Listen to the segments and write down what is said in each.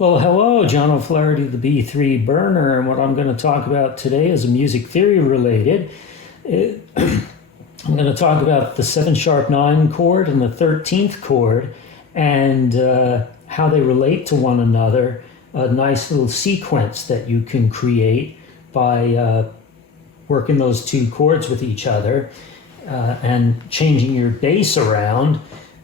Well, hello, John O'Flaherty, the B3 Burner, and what I'm going to talk about today is music theory related. I'm going to talk about the 7♯9 chord and the 13th chord and how they relate to one another, a nice little sequence that you can create by working those two chords with each other and changing your bass around.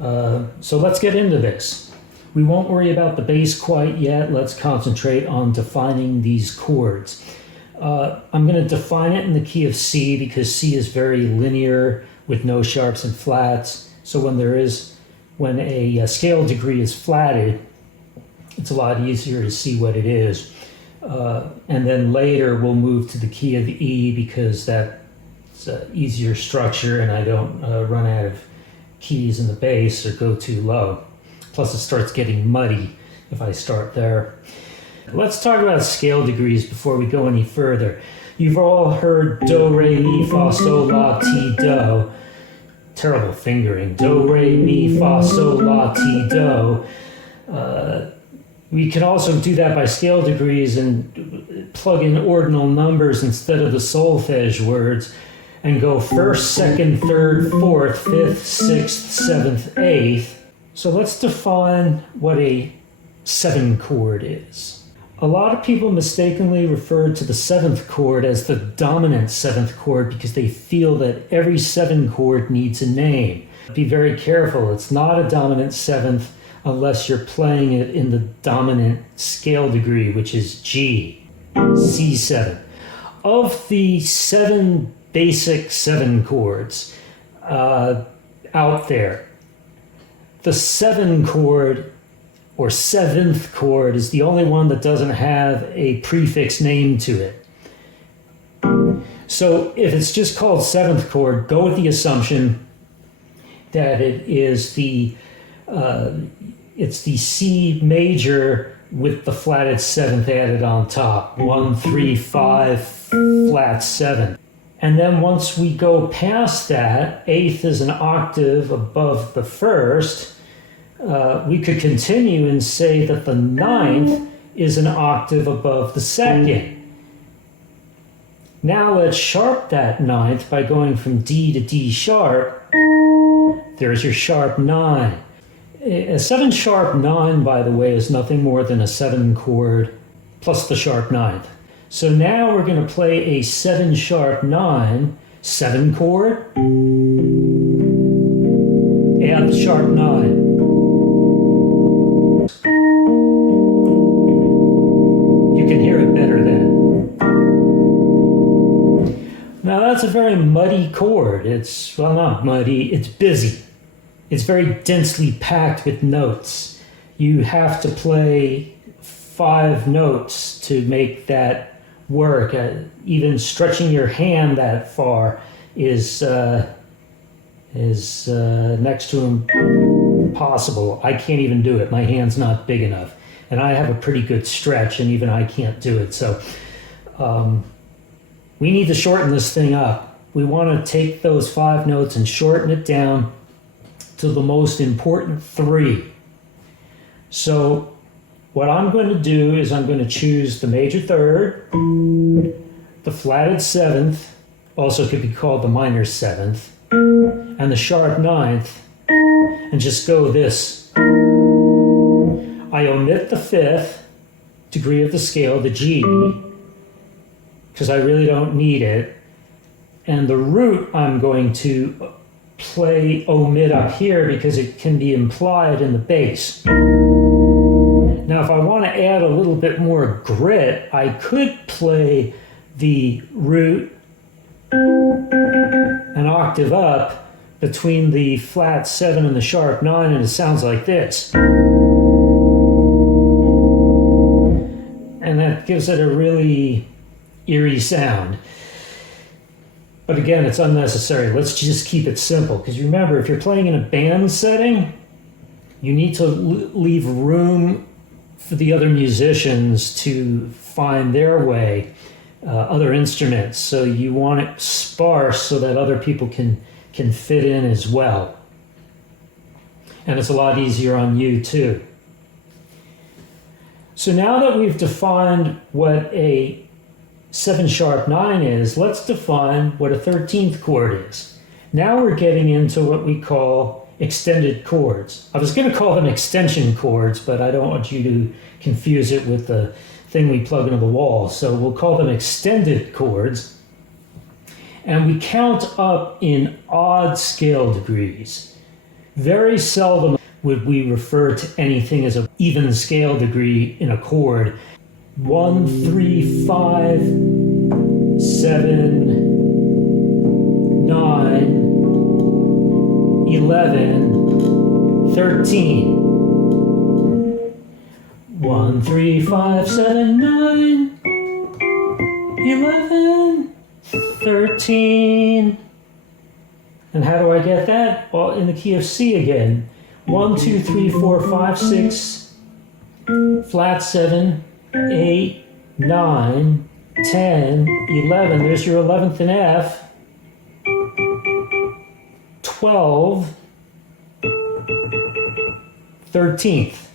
So let's get into this. We won't worry about the bass quite yet. Let's concentrate on defining these chords. I'm going to define it in the key of C because C is very linear with no sharps and flats. So when a scale degree is flatted, it's a lot easier to see what it is. And then later we'll move to the key of E because that's an easier structure and I don't run out of keys in the bass or go too low. Plus it starts getting muddy if I start there. Let's talk about scale degrees before we go any further. You've all heard do, re, mi, fa, sol, la, ti, do. Terrible fingering. Do, re, mi, fa, sol, la, ti, do. We can also do that by scale degrees and plug in ordinal numbers instead of the solfege words and go first, second, third, fourth, fifth, sixth, seventh, eighth. So let's define what a 7 chord is. A lot of people mistakenly refer to the 7th chord as the dominant 7th chord because they feel that every 7 chord needs a name. Be very careful, it's not a dominant 7th unless you're playing it in the dominant scale degree, which is G, C7. Of the 7 basic 7 chords out there, the 7 chord or 7th chord is the only one that doesn't have a prefix name to it. So if it's just called 7th chord, go with the assumption that it is it's the C major with the flatted 7th added on top. 1, 3, 5, flat 7. And then once we go past that, 8th is an octave above the 1st. We could continue and say that the 9th is an octave above the 2nd. Now let's sharp that 9th by going from D to D sharp. There's your sharp 9. A 7♯9, by the way, is nothing more than a 7 chord plus the sharp 9th. So now we're going to play a 7♯9, 7 chord, add the sharp 9. You can hear it better then. Now that's a very muddy chord. It's, well, not muddy, it's busy. It's very densely packed with notes. You have to play 5 notes to make that work. Even stretching your hand that far is next to impossible. I can't even do it. My hand's not big enough. And I have a pretty good stretch, and even I can't do it. So we need to shorten this thing up. We want to take those 5 notes and shorten it down to the most important 3. So what I'm going to do is I'm going to choose the major 3rd, the flatted 7th, also could be called the minor 7th, and the sharp 9th, and just go this. I omit the 5th degree of the scale, the G, because I really don't need it, and the root I'm going to omit up here because it can be implied in the bass. Now, if I want to add a little bit more grit, I could play the root an octave up between the flat 7 and the sharp 9, and it sounds like this. And that gives it a really eerie sound. But again, it's unnecessary. Let's just keep it simple. Because remember, if you're playing in a band setting, you need to leave room for the other musicians to find their way, other instruments. So you want it sparse so that other people can fit in as well. And it's a lot easier on you too. So now that we've defined what a 7♯9 is, let's define what a 13th chord is. Now we're getting into what we call extended chords. I was going to call them extension chords, but I don't want you to confuse it with the thing we plug into the wall. So we'll call them extended chords. And we count up in odd scale degrees. Very seldom would we refer to anything as an even scale degree in a chord. 1, 3, 5, 7, 9, 11, 13. 1, 3, 5, 7, 9, 11, 13. And how do I get that? Well, in the key of C again. 1, 2, 3, 4, 5, 6, flat 7, 8, 9, 10, 11. There's your 11th in F. 12, 13th.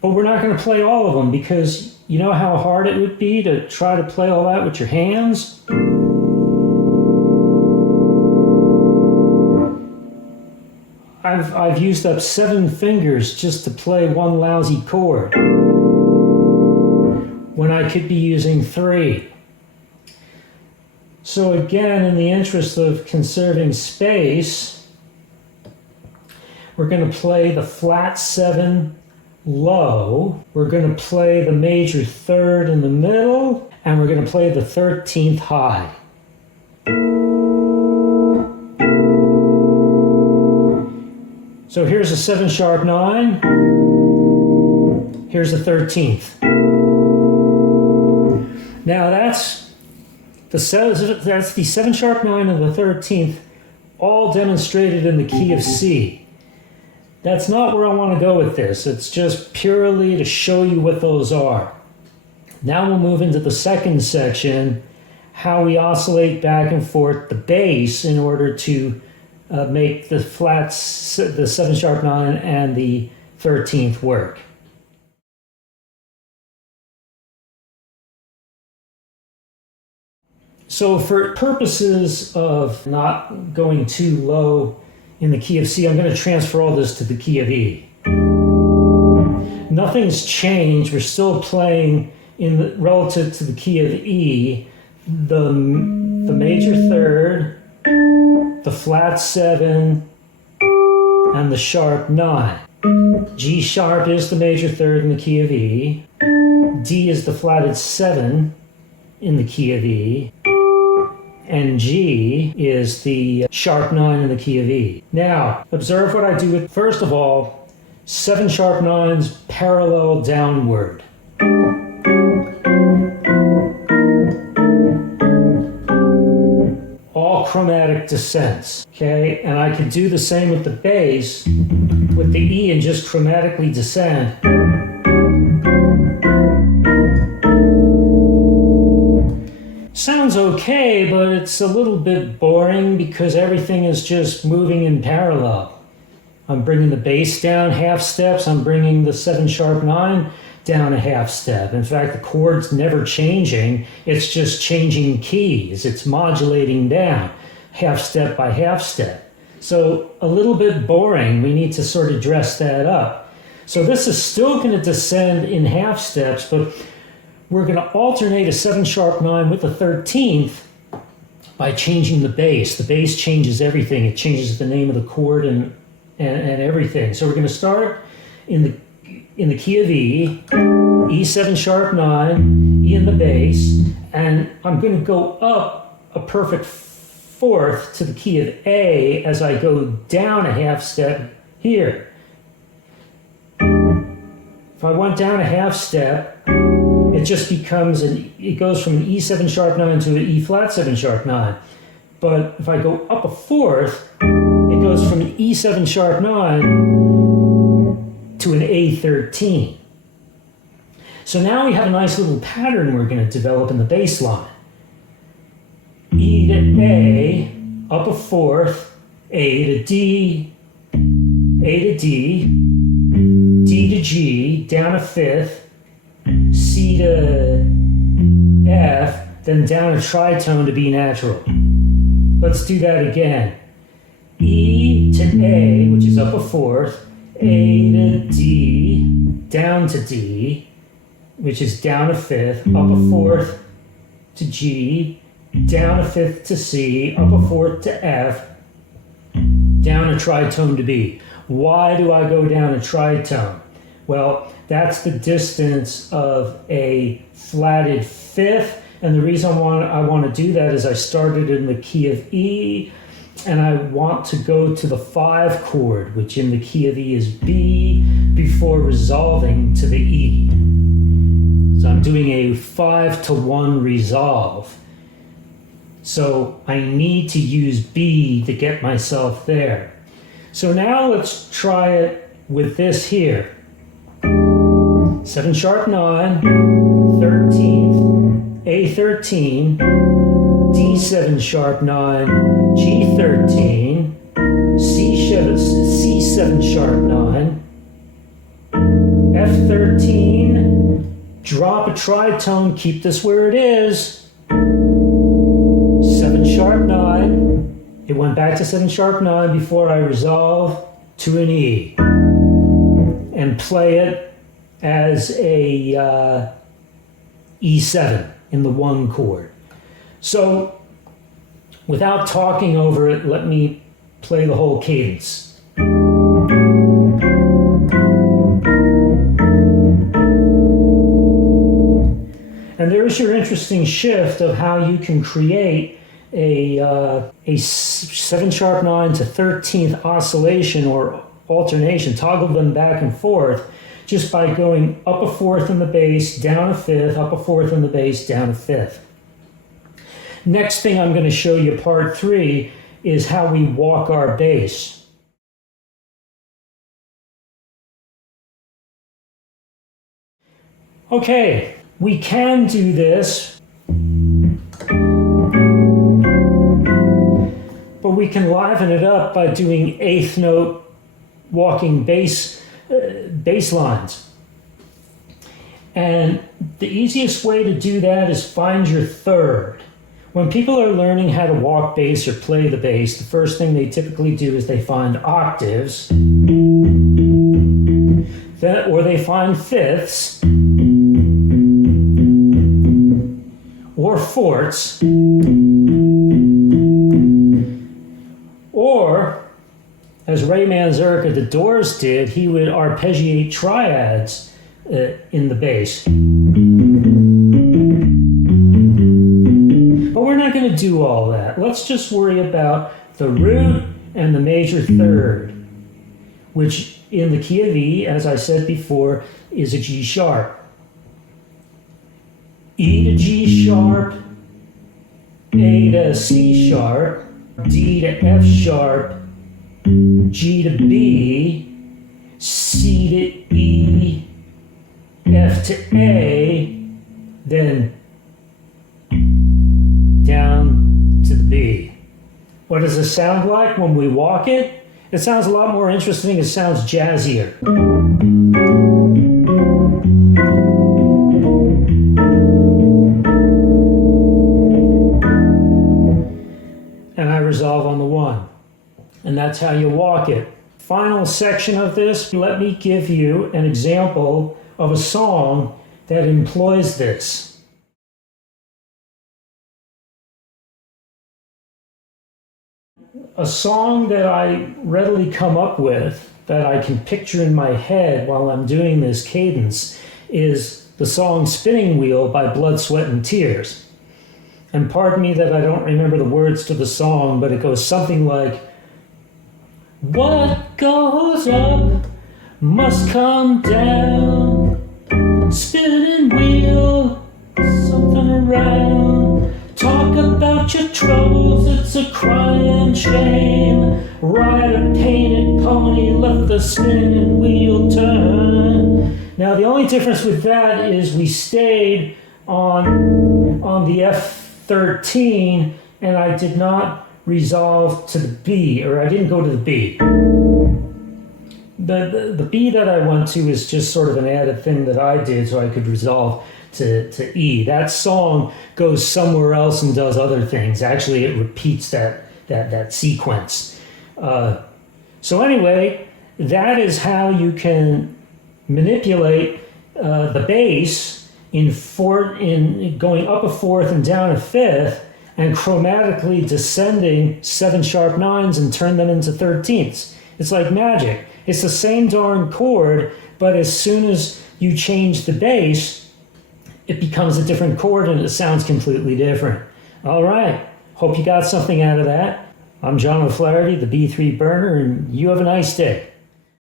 But we're not going to play all of them because you know how hard it would be to try to play all that with your hands? I've used up 7 fingers just to play one lousy chord when I could be using 3. So again, in the interest of conserving space, we're going to play the flat 7 low, we're going to play the major 3rd in the middle, and we're going to play the 13th high. So here's a 7♯9, here's a 13th. Now that's the 7♯9 and the 13th, all demonstrated in the key of C. That's not where I want to go with this. It's just purely to show you what those are. Now we'll move into the second section, how we oscillate back and forth the bass in order to make the flats, the 7♯9 and the 13th work. So for purposes of not going too low in the key of C, I'm going to transfer all this to the key of E. Nothing's changed. We're still playing relative to the key of E, the major 3rd, the flat 7, and the sharp 9. G sharp is the major 3rd in the key of E. D is the flatted 7 in the key of E. And G is the sharp 9 in the key of E. Now, observe what I do with, first of all, 7♯9s parallel downward. All chromatic descents, okay? And I could do the same with the bass, with the E and just chromatically descend. Sounds okay, but it's a little bit boring because everything is just moving in parallel. I'm bringing the bass down half steps, I'm bringing the 7♯9 down a half step. In fact, the chord's never changing, it's just changing keys. It's modulating down half step by half step. So a little bit boring, we need to sort of dress that up. So this is still going to descend in half steps, but we're going to alternate a 7♯9 with the 13th by changing the bass. The bass changes everything. It changes the name of the chord and everything. So we're going to start in the key of E, E7♯9, E in the bass, and I'm going to go up a perfect 4th to the key of A as I go down a half step here. If I went down a half step, it just becomes it goes from an E7♯9 to an E flat 7♯9. But if I go up a 4th, it goes from an E7♯9 to an A13. So now we have a nice little pattern we're going to develop in the bass line. E to A, up a 4th, A to D, A to D, D to G, down a fifth, C to F, then down a tritone to B natural. Let's do that again. E to A, which is up a fourth, A to D, down to D, which is down a fifth, up a fourth to G, down a fifth to C, up a fourth to F, down a tritone to B. Why do I go down a tritone? Well, that's the distance of a flatted fifth, and the reason I want to do that is I started in the key of E, and I want to go to the 5 chord, which in the key of E is B, before resolving to the E. So I'm doing a 5-to-1 resolve. So I need to use B to get myself there. So now let's try it with this here. 7 sharp 9, 13th, A13, D7 sharp 9, G13, C7 sharp 9, F13, drop a tritone, keep this where it is, 7 sharp 9, it went back to 7 sharp 9 before I resolve to an E, and play it as a E7 in the 1 chord. So without talking over it, let me play the whole cadence. And there's your interesting shift of how you can create a 7 sharp 9 to 13th oscillation or alternation, toggle them back and forth, just by going up a fourth in the bass, down a fifth, up a fourth in the bass, down a fifth. Next thing I'm going to show you, part 3, is how we walk our bass. Okay, we can do this, but we can liven it up by doing 8th note walking bass lines. And the easiest way to do that is find your third. When people are learning how to walk bass or play the bass, the first thing they typically do is they find octaves, or they find fifths, or fourths, or, as Ray Manzarek of the Doors did, he would arpeggiate triads in the bass. But we're not going to do all that. Let's just worry about the root and the major third, which in the key of E, as I said before, is a G sharp. E to G sharp, A to C sharp, D to F sharp, G to B, C to E, F to A, then down to the B. What does it sound like when we walk it? It sounds a lot more interesting. It sounds jazzier. And I resolve on the 1. And that's how you walk it. Final section of this, let me give you an example of a song that employs this. A song that I readily come up with, that I can picture in my head while I'm doing this cadence, is the song Spinning Wheel by Blood, Sweat, and Tears. And pardon me that I don't remember the words to the song, but it goes something like, what goes up must come down, spinning wheel, something around. Talk about your troubles, it's a crying shame. Ride a painted pony, let the spinning wheel turn. Now the only difference with that is we stayed on the F13 and I did not resolve to the B, or I didn't go to the B. the B that I went to is just sort of an added thing that I did so I could resolve to E. That song goes somewhere else and does other things. Actually, it repeats that sequence. So anyway, that is how you can manipulate the bass in going up a fourth and down a fifth, and chromatically descending 7 sharp 9s and turn them into 13ths. It's like magic. It's the same darn chord, but as soon as you change the bass, it becomes a different chord and it sounds completely different. All right, hope you got something out of that. I'm John O'Flaherty, the B3 Burner, and you have a nice day.